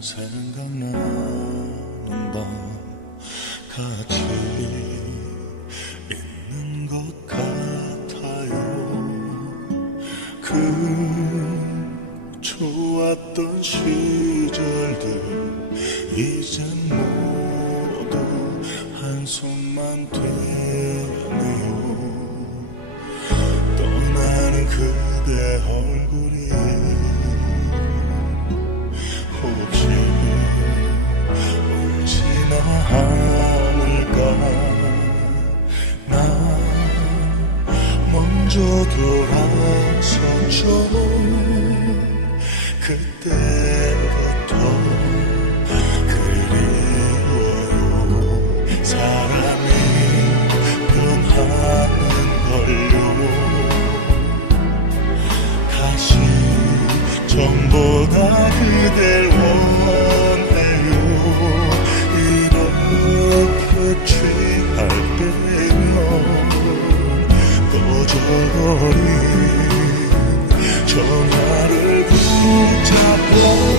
생각나는 너 같이 있는 것 같아요. 그 좋았던 시절들 이젠 모두 한숨만 되네요. 떠나는 그대 얼굴이 혹시 울지나 않을까. 나 먼저 돌아섰죠. 그때부터 그리워요. 사람이 변하는 걸요. 다시 전보다 그댈 So not a blue top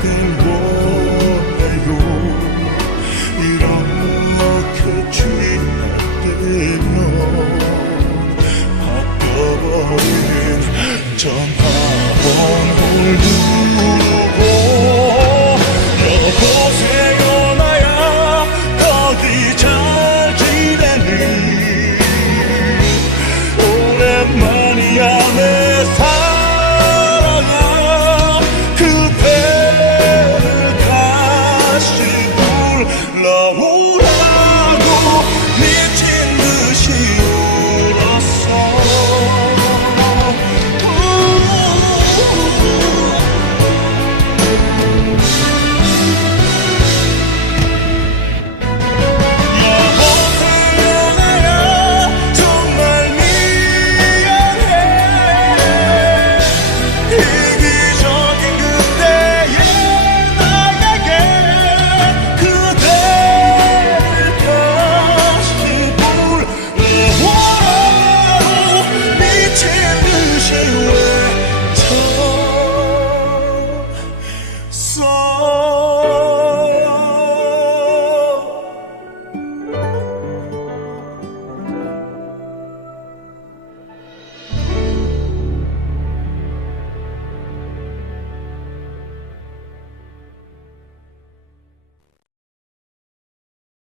그댈 원해요 이렇게 취할 때넌 바꿔버린 전화